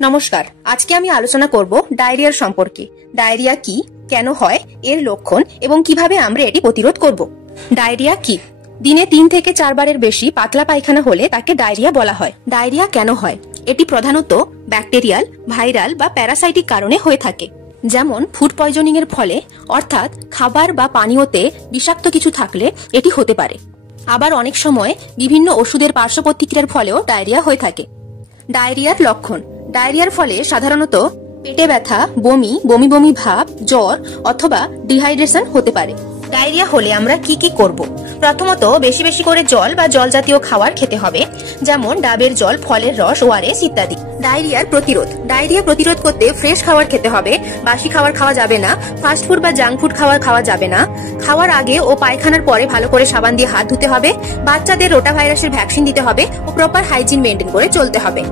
নমস্কার, আজকে আমি আলোচনা করব ডায়রিয়ার সম্পর্কে। ডায়রিয়া কি, কেন হয়, এর লক্ষণ এবং কিভাবে আমরা এটি প্রতিরোধ করব। ডায়রিয়া কি? দিনে 3 থেকে 4 বারের বেশি পাতলা পায়খানা হলে তাকে ডায়রিয়া বলা হয়। ডায়রিয়া কেন হয়? এটি প্রধানত ব্যাকটেরিয়াল, ভাইরাল বা প্যারাসাইটিক কারণে হয়ে থাকে, যেমন ফুড পয়জনিং এর ফলে, অর্থাৎ খাবার বা পানীয়তে বিষাক্ত কিছু থাকলে এটি হতে পারে। আবার অনেক সময় বিভিন্ন ওষুধের পার্শ্ব প্রতিক্রিয়ার ফলেও ডায়রিয়া হয়ে থাকে। ডায়রিয়ার লক্ষণ: ডায়রিয়ার ফলে সাধারণত পেটে ব্যথা, বমি বমি ভাব, জ্বর অথবা ডিহাইড্রেশন হতে পারে। ডায়রিয়া হলে আমরা কি কি করব? প্রথমত, বেশি বেশি করে জল বা জল জাতীয় খাবার খেতে হবে, যেমন ডাবের জল, ফলের রস, ওআরএস ইত্যাদি। ডায়রিয়ার প্রতিরোধ: ডায়রিয়া প্রতিরোধ করতে ফ্রেশ খাবার খেতে হবে, বাসি খাবার খাওয়া যাবে না, ফাস্ট ফুড বা জাঙ্ক ফুড খাওয়া যাবে না। খাওয়ার আগে ও পায়খানার পরে ভালো করে সাবান দিয়ে হাত ধুতে হবে। বাচ্চাদের রোটা ভাইরাসের ভ্যাকসিন দিতে হবে ও প্রপার হাইজিন মেনটেন করে চলতে হবে।